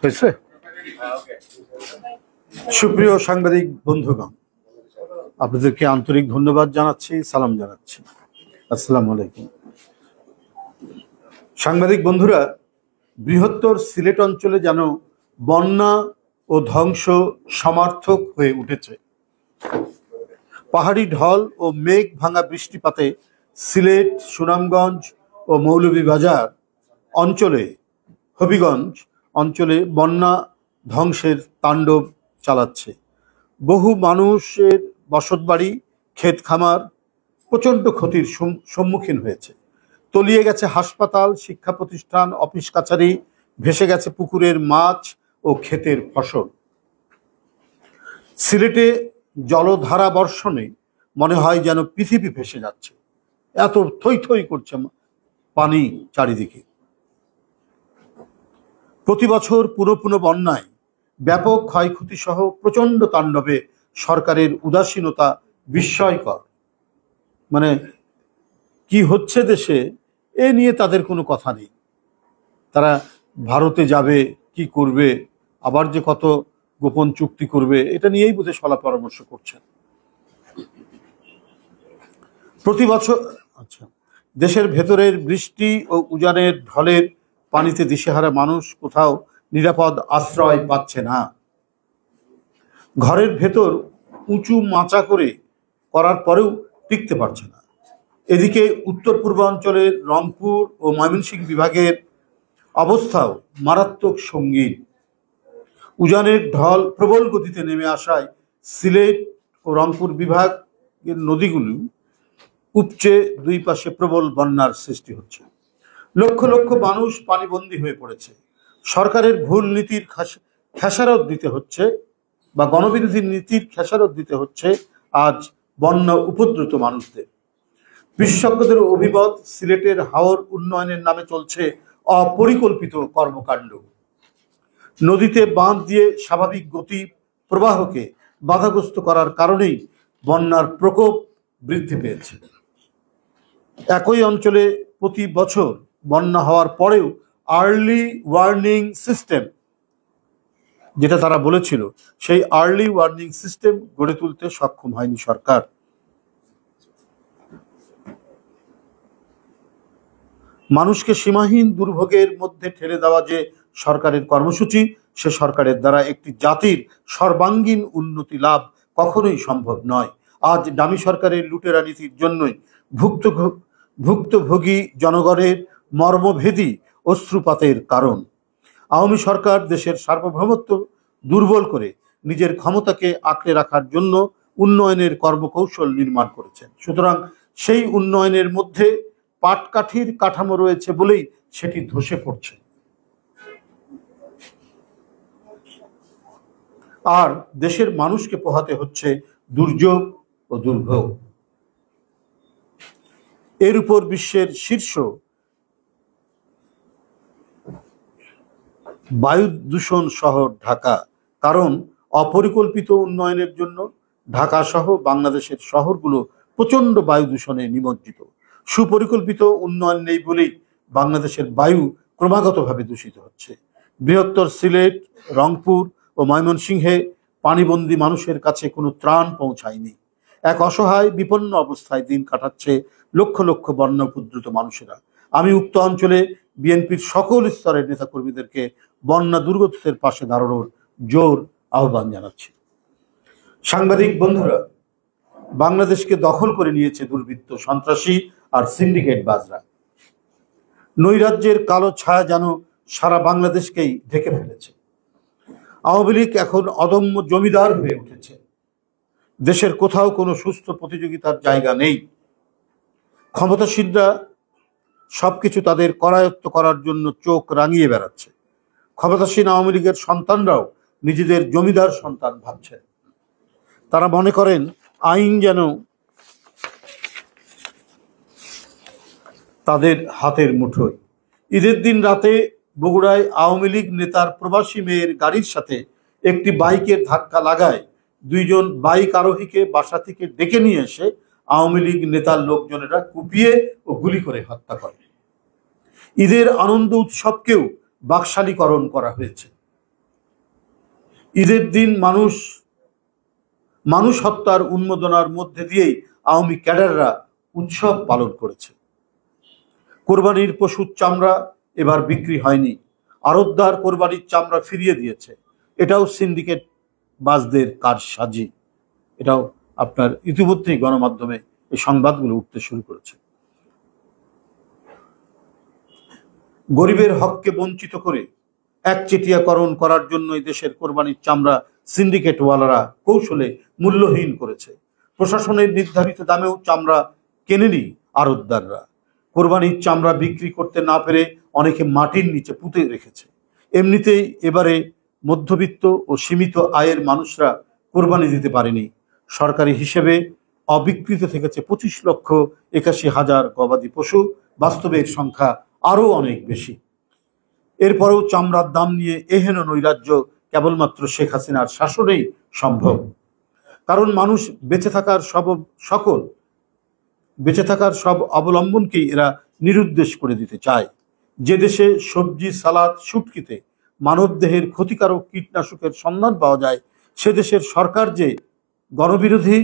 হয়েছে। সুপ্রিয় সাংবাদিক বন্ধুগণ, আপনাদেরকে আন্তরিক ধন্যবাদ জানাচ্ছি, সালাম জানাচ্ছি। আসসালামু আলাইকুম। সাংবাদিক বন্ধুরা, বৃহত্তর সিলেট অঞ্চলে যেন বন্যা ও ধ্বংস সমার্থক হয়ে উঠেছে। পাহাড়ি ঢল ও মেঘ ভাঙা বৃষ্টিপাতে সিলেট, সুনামগঞ্জ ও মৌলভীবাজার অঞ্চলে, হবিগঞ্জ অঞ্চলে বন্যা ধ্বংসের তাণ্ডব চালাচ্ছে। বহু মানুষের বসতবাড়ি, ক্ষেত খামার প্রচণ্ড ক্ষতির সম্মুখীন হয়েছে। তলিয়ে গেছে হাসপাতাল, শিক্ষা প্রতিষ্ঠান, অফিস কাছারি, ভেসে গেছে পুকুরের মাছ ও ক্ষেতের ফসল। সিলেটে জলধারা বর্ষণে মনে হয় যেন পৃথিবী ভেসে যাচ্ছে, এত থই থই করছে পানি চারিদিকে। প্রতি বছর পুরো বন্যায় ব্যাপক ক্ষয়ক্ষতি সহ প্রচণ্ড তাণ্ডবে সরকারের উদাসীনতা বিস্ময়কর। মানে কি হচ্ছে দেশে, এ নিয়ে তাদের কোনো কথা নেই। তারা ভারতে যাবে, কি করবে, আবার যে কত গোপন চুক্তি করবে, এটা নিয়েই বোধহয় সলা পরামর্শ করছেন প্রতি বছর। আচ্ছা, দেশের ভেতরের বৃষ্টি ও উজানের ঢলের পানিতে দিশেহারা মানুষ কোথাও নিরাপদ আশ্রয় পাচ্ছে না। ঘরের ভেতর উঁচু মাচা করার পরেও টিকতে পারছে না। এদিকে উত্তর পূর্বাঞ্চলের রংপুর ও ময়মনসিংহ বিভাগের অবস্থাও মারাত্মক সঙ্গীন। উজানের ঢল প্রবল গতিতে নেমে আসায় সিলেট ও রংপুর বিভাগের নদীগুলো উপচে দুই পাশে প্রবল বন্যার সৃষ্টি হচ্ছে। লক্ষ লক্ষ মানুষ পানিবন্দী হয়ে পড়েছে। সরকারের ভুল নীতির খেসারত দিতে হচ্ছে, বা গণবিরোধী নীতির খেসারত দিতে হচ্ছে আজ বন্যা উপদ্রুত মানুষদের। বিশেষজ্ঞদের অভিমত, সিলেটের হাওর উন্নয়নের নামে চলছে অপরিকল্পিত কর্মকাণ্ড। নদীতে বাঁধ দিয়ে স্বাভাবিক গতি প্রবাহকে বাধাগ্রস্ত করার কারণেই বন্যার প্রকোপ বৃদ্ধি পেয়েছে। একই অঞ্চলে প্রতি বছর বন্যা হওয়ার পরেও আর্লি ওয়ার্নিং সিস্টেম, যেটা তারা বলেছিল, সেই আর্লি ওয়ার্নিং সিস্টেম গড়ে তুলতে সক্ষম হয়নি সরকার। মানুষকে সীমাহীন দুর্ভোগের মধ্যে ঠেলে দেওয়া যে সরকারের কর্মসূচি, সে সরকারের দ্বারা একটি জাতির সর্বাঙ্গীন উন্নতি লাভ কখনোই সম্ভব নয়। আজ দামি সরকারের লুটেরা নীতির জন্যই ভুক্তভোগী জনগণের মর্মভেদী অশ্রুপাতের কারণ। আওয়ামী সরকার দেশের সার্বভৌমত্ব দুর্বল করে নিজের ক্ষমতাকে আঁকড়ে রাখার জন্য উন্নয়নের কর্মকৌশল নির্মাণ করেছেন। সুতরাং সেই উন্নয়নের মধ্যে পাটকাঠির কাঠামো রয়েছে বলেই সেটি ধসে পড়ছে। আর দেশের মানুষকে পোহাতে হচ্ছে দুর্যোগ ও দুর্ভোগ। এর উপর বিশ্বের শীর্ষ বায়ু দূষণ শহর ঢাকা। কারণ অপরিকল্পিত উন্নয়নের জন্য ঢাকা সহ বাংলাদেশের শহরগুলো প্রচণ্ড বায়ু দূষণে নিমজ্জিত। সুপরিকল্পিত উন্নয়ন নেই বলেই বাংলাদেশের বায়ু ক্রমাগতভাবে দূষিত হচ্ছে। বৃহত্তর সিলেট, রংপুর ও ময়মনসিংহে পানিবন্দী মানুষের কাছে কোনো ত্রাণ পৌঁছায়নি। এক অসহায় বিপন্ন অবস্থায় দিন কাটাচ্ছে লক্ষ লক্ষ বন্যা উপদ্রুত মানুষেরা। আমি উক্ত অঞ্চলে বিএনপির সকল স্তরের নেতাকর্মীদেরকে বন্যা দুর্গতদের পাশে দাঁড়ানোর জোর আহ্বান জানাচ্ছি। সাংবাদিক বন্ধুরা, বাংলাদেশকে দখল করে নিয়েছে দুর্বৃত্ত, সন্ত্রাসী আর সিন্ডিকেট বাজরা। নৈরাজ্যের কালো ছায়া যেন সারা বাংলাদেশকেই ঢেকে ফেলেছে। আওয়ামী লীগ এখন অদম্য জমিদার হয়ে উঠেছে। দেশের কোথাও কোনো সুস্থ প্রতিযোগিতার জায়গা নেই। ক্ষমতাসীনরা সবকিছু তাদের করায়ত্ত করার জন্য চোখ রাঙিয়ে বেড়াচ্ছে। ক্ষমতাসীন আওয়ামী লীগের সন্তানরাও নিজেদের জমিদার সন্তান ভাবছেন। তারা মনে করেন আইন যেন তাদের হাতের মুঠোয়। ঈদের দিন রাতে বগুড়ায় আওয়ামী লীগ নেতার প্রবাসী মেয়ের গাড়ির সাথে একটি বাইকের ধাক্কা লাগায় দুইজন বাইক আরোহীকে বাসা থেকে ডেকে নিয়ে এসে আওয়ামী লীগ নেতার লোকজনেরা কুপিয়ে ও গুলি করে হত্যা করে। ঈদের আনন্দ উৎসবকেও বাকশালীকরণ করা হয়েছে। ঈদের দিন মানুষ হত্যার উন্মোদনার মধ্যে দিয়েই আওয়ামী ক্যাডাররা উৎসব পালন করেছে। কোরবানির পশুর চামড়া এবার বিক্রি হয়নি, আড়তদার কোরবানির চামড়া ফিরিয়ে দিয়েছে। এটাও সিন্ডিকেট বাজদের কারসাজি। এটাও আপনার ইতিমধ্যেই গণমাধ্যমে এই সংবাদগুলো উঠতে শুরু করেছে। গরিবের হককে বঞ্চিত করে একচেটিয়াকরণ করার জন্য এই দেশের কোরবানির চামড়া সিন্ডিকেটওয়ালারা কৌশলে মূল্যহীন করেছে। প্রশাসনের নির্ধারিত দামেও চামড়া কেনেনি আড়তদাররা। কোরবানির চামড়া বিক্রি করতে না পেরে অনেকে মাটির নিচে পুঁতে রেখেছে। এমনিতেই এবারে মধ্যবিত্ত ও সীমিত আয়ের মানুষরা কোরবানি দিতে পারেনি। সরকারি হিসেবে অবিকৃত থেকেছে 25,81,000 গবাদি পশু। বাস্তবে এর সংখ্যা আরও অনেক বেশি। এরপরেও চামড়ার দাম নিয়ে এহেন নৈরাজ্য কেবলমাত্র শেখ হাসিনার শাসনেই সম্ভব। কারণ মানুষ বেঁচে থাকার সব অবলম্বনকেই এরা নিরুদ্দেশ করে দিতে চায়। যে দেশে সবজি, সালাদ, শুটকিতে মানবদেহের ক্ষতিকারক কীটনাশকের সন্ধান পাওয়া যায়, সে দেশের সরকার যে গণবিরোধী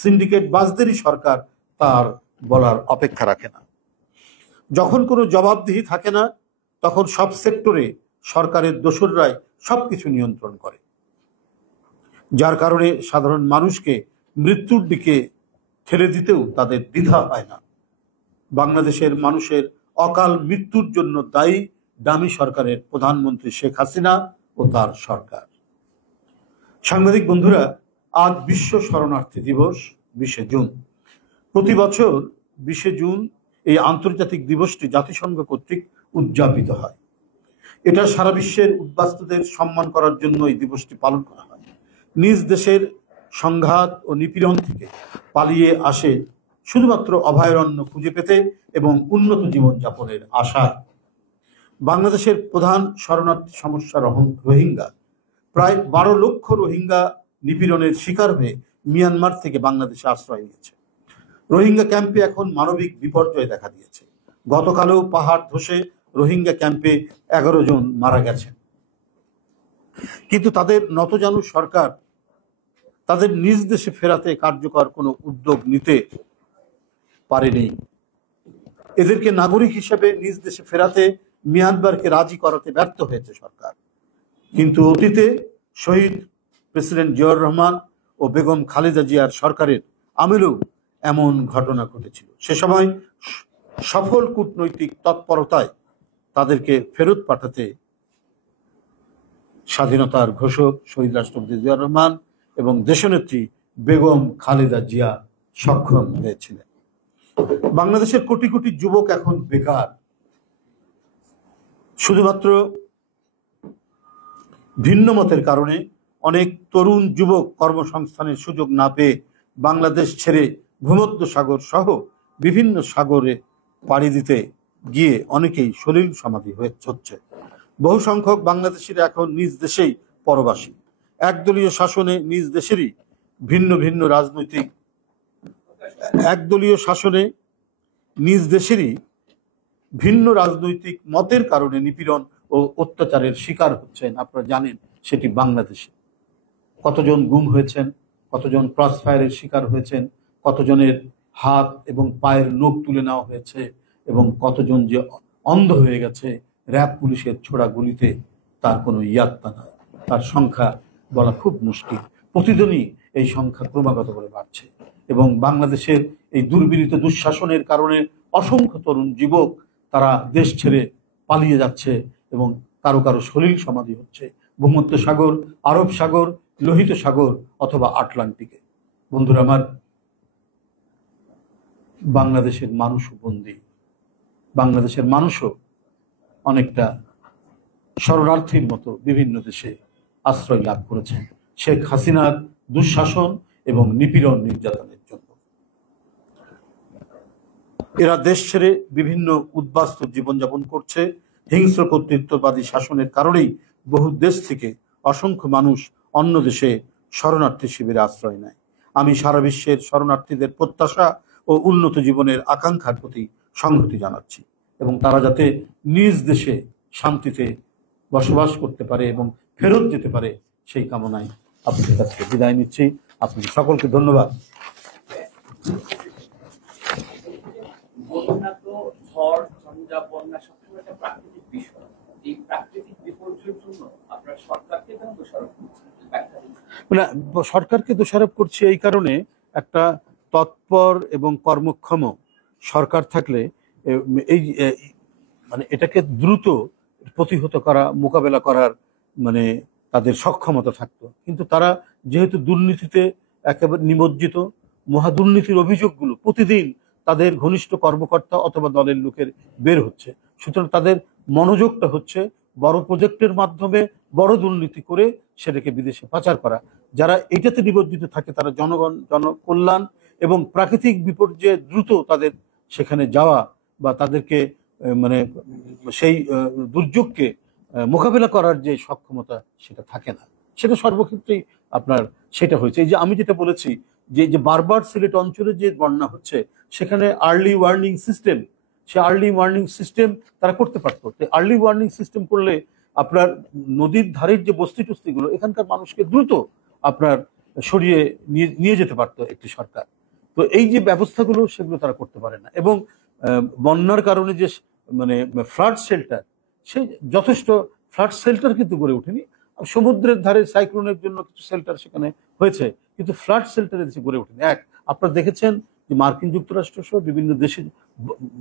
সিন্ডিকেট বাজদেরই সরকার, তার বলার অপেক্ষা রাখে না। যখন কোনো জবাবদিহি থাকে না, তখন সব সেক্টরে সরকারের দোসররাই সবকিছু নিয়ন্ত্রণ করে, যার কারণে সাধারণ মানুষকে মৃত্যুর দিকে ঠেলে দিতেও তাদের দ্বিধা হয় না। বাংলাদেশের মানুষের অকাল মৃত্যুর জন্য দায়ী ডামি সরকারের প্রধানমন্ত্রী শেখ হাসিনা ও তার সরকার। সাংবাদিক বন্ধুরা, আজ বিশ্ব শরণার্থী দিবস 20শে জুন। প্রতি বছর 20শে জুন এই আন্তর্জাতিক দিবসটি জাতিসংঘ কর্তৃক উদযাপিত হয়। এটা সারা বিশ্বের উদ্বাস্তুদের সম্মান করার জন্য এই দিবসটি পালন করা হয়। নিজ দেশের সংঘাত ও নিপীড়ন থেকে পালিয়ে আসে শুধুমাত্র অভয়ারণ্য খুঁজে পেতে এবং উন্নত জীবনযাপনের আশায়। বাংলাদেশের প্রধান শরণার্থী সমস্যা রোহিঙ্গা। প্রায় 12 লক্ষ রোহিঙ্গা নিপীড়নের শিকার হয়ে মিয়ানমার থেকে বাংলাদেশে আশ্রয় নিয়েছে। রোহিঙ্গা ক্যাম্পে এখন মানবিক বিপর্যয় দেখা দিয়েছে। গতকালও পাহাড় ধসে রোহিঙ্গা ক্যাম্পে 11 জন মারা গেছেন। কিন্তু তাদের নতজানু সরকার তাদের নিজ দেশে ফেরাতে কার্যকর কোনো উদ্যোগ নিতে পারেনি। এদেরকে নাগরিক হিসেবে নিজ দেশে ফেরাতে মিয়ানমারকে রাজি করাতে ব্যর্থ হয়েছে সরকার। কিন্তু অতীতে শহীদ প্রেসিডেন্ট জিয়াউর রহমান ও বেগম খালেদা জিয়ার সরকারের আমলেও এমন ঘটনা ঘটেছিল। সে সময় সফল কূটনৈতিক তৎপরতায় তাদেরকে ফেরত পাঠাতে স্বাধীনতার ঘোষক শহীদ রাষ্ট্রপতি জিয়াউর রহমান এবং দেশনেত্রী বেগম খালেদা জিয়া সক্ষম হয়েছিলেন। বাংলাদেশের কোটি কোটি যুবক এখন বেকার। শুধুমাত্র ভিন্ন মতের কারণে অনেক তরুণ যুবক কর্মসংস্থানের সুযোগ না পেয়ে বাংলাদেশ ছেড়ে ভূমধ্যসাগর সহ বিভিন্ন সাগরে পাড়ি দিতে গিয়ে অনেকেই সলিল সমাধি হচ্ছে। বহু সংখ্যক বাংলাদেশিরা এখন নিজ দেশেই পরবাসী। একদলীয় শাসনে নিজ দেশেরই ভিন্ন রাজনৈতিক মতের কারণে নিপীড়ন ও অত্যাচারের শিকার হচ্ছেন। আপনারা জানেন সেটি বাংলাদেশে কতজন গুম হয়েছেন, কতজন ক্রস ফায়ারের শিকার হয়েছেন, কতজনের হাত এবং পায়ের নখ তুলে নেওয়া হয়েছে এবং কতজন যে অন্ধ হয়ে গেছে র্যাব পুলিশের ছোড়া গুলিতে, তার কোনো ইয়াত্তা নাই। তার সংখ্যা বলা খুব মুশকিল। প্রতিদিনই এই সংখ্যা ক্রমাগত করে বাড়ছে এবং বাংলাদেশের এই দুর্বিনীত দুঃশাসনের কারণে অসংখ্য তরুণ যুবক তারা দেশ ছেড়ে পালিয়ে যাচ্ছে এবং কারো কারো সলিল সমাধি হচ্ছে ভূমধ্যসাগর, আরব সাগর, লোহিত সাগর অথবা আটলান্টিকে। বন্ধুরা আমার, বাংলাদেশের মানুষও বন্দী। বাংলাদেশের মানুষও অনেকটা শরণার্থীর মতো বিভিন্ন দেশে আশ্রয় লাভ করেছেন শেখ হাসিনার দুঃশাসন এবং নিপীড়ন নির্যাতনের জন্য। এরা দেশ ছেড়ে বিভিন্ন উদ্বাস্তু জীবনযাপন করছে। হিংস্র কর্তৃত্ববাদী শাসনের কারণেই বহু দেশ থেকে অসংখ্য মানুষ অন্য দেশে শরণার্থী শিবিরে আশ্রয় নেয়। আমি সারা বিশ্বের শরণার্থীদের প্রত্যাশা ও উন্নত জীবনের আকাঙ্ক্ষার প্রতি সংহতি জানাচ্ছি এবং তারা যাতে নিজ দেশে শান্তিতে বসবাস করতে পারে এবং ফেরত যেতে পারে সেই কামনায় আপনাদের কাছ থেকে বিদায় নিচ্ছি। আপনাদের সকলকে ধন্যবাদ। বন্যা তো ঝড় ঝঞ্ঝা বন্যা সবসময় একটা প্রাকৃতিক বিষয়। এই প্রাকৃতিক বিপর্যয়ের জন্য আপনার সরকারকে কেন দোষারোপ করছেন? মানে সরকারকে দোষারোপ করছি এই কারণে, একটা তৎপর এবং কর্মক্ষম সরকার থাকলে এই মানে এটাকে দ্রুত প্রতিহত করা, মোকাবেলা করার মানে তাদের সক্ষমতা থাকতো। কিন্তু তারা যেহেতু দুর্নীতিতে একেবারে নিমজ্জিত, মহাদুর্নীতির অভিযোগগুলো প্রতিদিন তাদের ঘনিষ্ঠ কর্মকর্তা অথবা দলের লোকের বের হচ্ছে, সুতরাং তাদের মনোযোগটা হচ্ছে বড় প্রজেক্টের মাধ্যমে বড় দুর্নীতি করে সেটাকে বিদেশে পাচার করা। যারা এটাতে নিমজ্জিত থাকে তারা জনগণ, জনকল্যাণ এবং প্রাকৃতিক বিপর্যয়ে দ্রুত তাদের সেখানে যাওয়া বা তাদেরকে মানে সেই দুর্যোগকে মোকাবেলা করার যে সক্ষমতা সেটা থাকে না। সেটা সর্বক্ষেত্রেই আপনার সেটা হয়েছে। এই যে আমি যেটা বলেছি যে বারবার সিলেট অঞ্চলে যে বন্যা হচ্ছে, সেখানে আর্লি ওয়ার্নিং সিস্টেম, সে আর্লি ওয়ার্নিং সিস্টেম তারা করতে পারতো। আর্লি ওয়ার্নিং সিস্টেম করলে আপনার নদীর ধারের যে বস্তি টস্তিগুলো, এখানকার মানুষকে দ্রুত আপনার সরিয়ে নিয়ে যেতে পারতো একটি সরকার। তো এই যে ব্যবস্থাগুলো সেগুলো তারা করতে পারে না। এবং বন্যার কারণে যে মানে ফ্লাড শেল্টার, সেই যথেষ্ট ফ্লাড শেল্টার কিন্তু গড়ে ওঠেনি। সমুদ্রের ধারে সাইক্লোনের জন্য কিছু শেল্টার সেখানে হয়েছে, কিন্তু ফ্লাড শেল্টারে দেশে গড়ে ওঠেনি। আপনারা দেখেছেন যে মার্কিন যুক্তরাষ্ট্র সহ বিভিন্ন দেশে,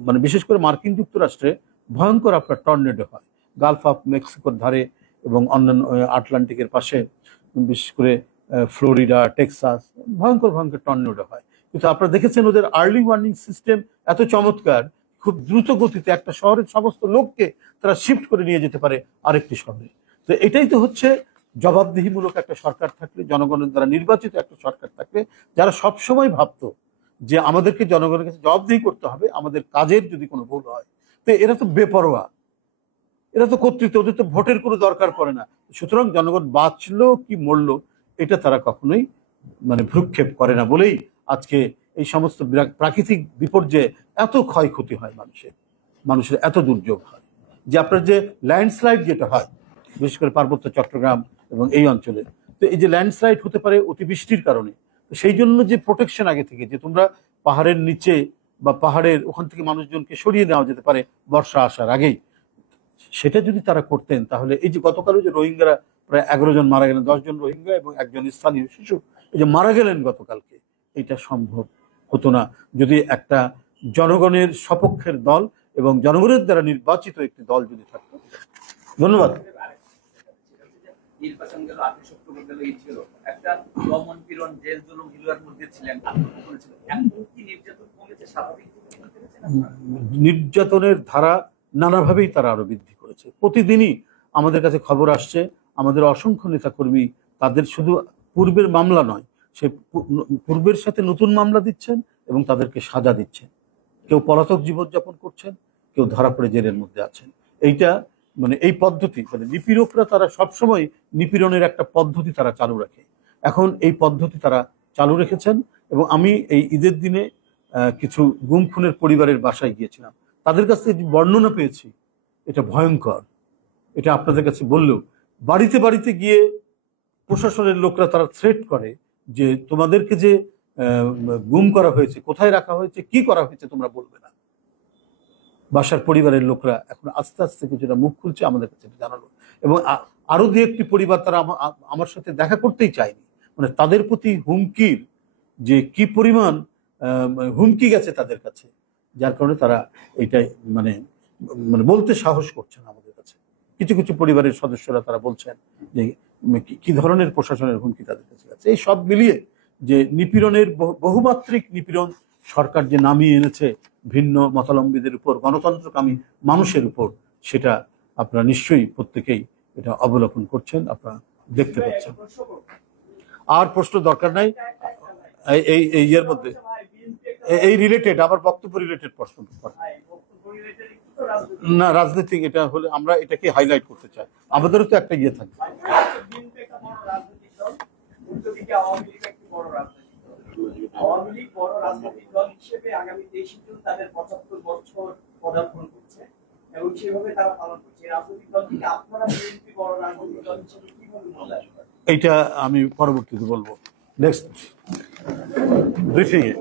মানে বিশেষ করে মার্কিন যুক্তরাষ্ট্রে ভয়ঙ্কর আপনার টর্নেডো হয় গালফ অফ মেক্সিকোর ধারে এবং অন্যান্য আটলান্টিকের পাশে, বিশেষ করে ফ্লোরিডা, টেক্সাস, ভয়ঙ্কর ভয়ঙ্কর টর্নেডো হয়। কিন্তু আপনারা দেখেছেন ওদের আর্লি ওয়ার্নিং সিস্টেম এত চমৎকার, খুব দ্রুত গতিতে একটা শহরের সমস্ত লোককে তারা শিফট করে নিয়ে যেতে পারে আরেকটি শহরে। তো এটাই তো হচ্ছে জবাবদিহিমূলক একটা সরকার থাকলে, জনগণের দ্বারা নির্বাচিত একটা সরকার থাকলে, যারা সবসময় ভাবতো যে আমাদেরকে জনগণের কাছে জবাবদিহি করতে হবে আমাদের কাজের যদি কোনো ভুল হয়। তো এরা তো বেপরোয়া, এরা তো কর্তৃত্ব, ওদের তো ভোটের কোনো দরকার পড়ে না। সুতরাং জনগণ বাঁচলো কি মরলো এটা তারা কখনোই মানে ভ্রুক্ষেপ করে না বলেই আজকে এই সমস্ত প্রাকৃতিক বিপর্যয়ে এত ক্ষয়ক্ষতি হয়, মানুষের এত দুর্যোগ হয়। যে আপনার যে ল্যান্ডস্লাইড যেটা হয় বিশেষ করে পার্বত্য চট্টগ্রাম এবং এই অঞ্চলে, তো এই যে ল্যান্ডস্লাইড হতে পারে অতিবৃষ্টির কারণে, সেই জন্য যে প্রোটেকশন আগে থেকে যে তোমরা পাহাড়ের নিচে বা পাহাড়ের ওখান থেকে মানুষজনকে সরিয়ে নেওয়া যেতে পারে বর্ষা আসার আগেই, সেটা যদি তারা করতেন তাহলে এই যে গতকালও যে রোহিঙ্গারা প্রায় 11 জন মারা গেলেন, 10 জন রোহিঙ্গা এবং একজন স্থানীয় শিশু এই যে মারা গেলেন গতকালকে, এটা সম্ভব হতো না যদি একটা জনগণের সপক্ষের দল এবং জনগণের দ্বারা নির্বাচিত একটি দল যদি থাকতো। ধন্যবাদ। নির্বাচন গেল, 28 অক্টোবর গেল, এই ছিল একটা দমন পীড়ন, জেল জুলুম হিলুয়ার মধ্যে ছিলেন, আত্মহত্যা করেছিলেন। এখন কি নির্যাতন কমেছে? স্বাভাবিক নির্যাতনের ধারা নানাভাবেই তারা আরো বৃদ্ধি করেছে। প্রতিদিনই আমাদের কাছে খবর আসছে, আমাদের অসংখ্য নেতাকর্মী তাদের শুধু পূর্বের মামলা নয়, সে পূর্বের সাথে নতুন মামলা দিচ্ছেন এবং তাদেরকে সাজা দিচ্ছেন। কেউ পলাতক জীবনযাপন করছেন, কেউ ধরা পড়ে জেলের মধ্যে আছেন। এইটা মানে এই পদ্ধতি, মানে নিপীড়করা তারা সবসময় নিপীড়নের একটা পদ্ধতি তারা চালু রাখে। এখন এই পদ্ধতি তারা চালু রেখেছেন। এবং আমি এই ঈদের দিনে কিছু গুম খুনের পরিবারের বাসায় গিয়েছিলাম, তাদের কাছ থেকে যে বর্ণনা পেয়েছি এটা ভয়ঙ্কর। এটা আপনাদের কাছে বললেও, বাড়িতে বাড়িতে গিয়ে প্রশাসনের লোকরা তারা থ্রেট করে যে তোমাদেরকে যে গুম করা হয়েছে, কোথায় রাখা হয়েছে, কি করা হয়েছে তোমরা বলবে না। বাসার পরিবারের লোকরা এখন আস্তে আস্তে কিছুটা মুখ খুলছে, আমাদের কাছে জানালো। এবং আরো দু একটি পরিবার তারা আমার সাথে দেখা করতেই চায়নি। মানে তাদের প্রতি হুমকির যে কি পরিমাণ হুমকি গেছে তাদের কাছে, যার কারণে তারা এইটাই মানে মানে বলতে সাহস করছে না আমাদের কাছে। কিছু কিছু পরিবারের সদস্যরা তারা বলছেন যে কি ধরনের প্রশাসনের হুমকি তাদের কাছে আছে। এই সব মিলিয়ে যে নিপীড়নের বহুমাত্রিক নিপীড়ন সরকার যে নামিয়ে এনেছে ভিন্ন মতাবলম্বীদের উপর, গণতন্ত্রকামী মানুষের উপর, সেটা আপনারা নিশ্চয়ই প্রত্যেকেই এটা অবলোকন করছেন, আপনারা দেখতে পাচ্ছেন। আর প্রশ্ন দরকার নাই এই ইয়ের মধ্যে, এই রিলেটেড আমার বক্তব্য রিলেটেড প্রশ্ন না, রাজনীতি এটা হলে আমরা এটাকে হাইলাইট করতে চাই, আমাদেরও তো একটা ইয়ে থাকবে। আওয়ামী লীগ বড় রাজনৈতিক দল হিসেবে আগামী 23 জুন তাদের 75 বছর পদার্পণ করছে এবং সেভাবে তারা পালন করছে। রাজনৈতিক দল থেকে আপনারা বিএনপি বড় রাজনৈতিক দল হিসেবে এইটা আমি পরবর্তীতে বলবো নেক্সট ব্রিফিংয়ে।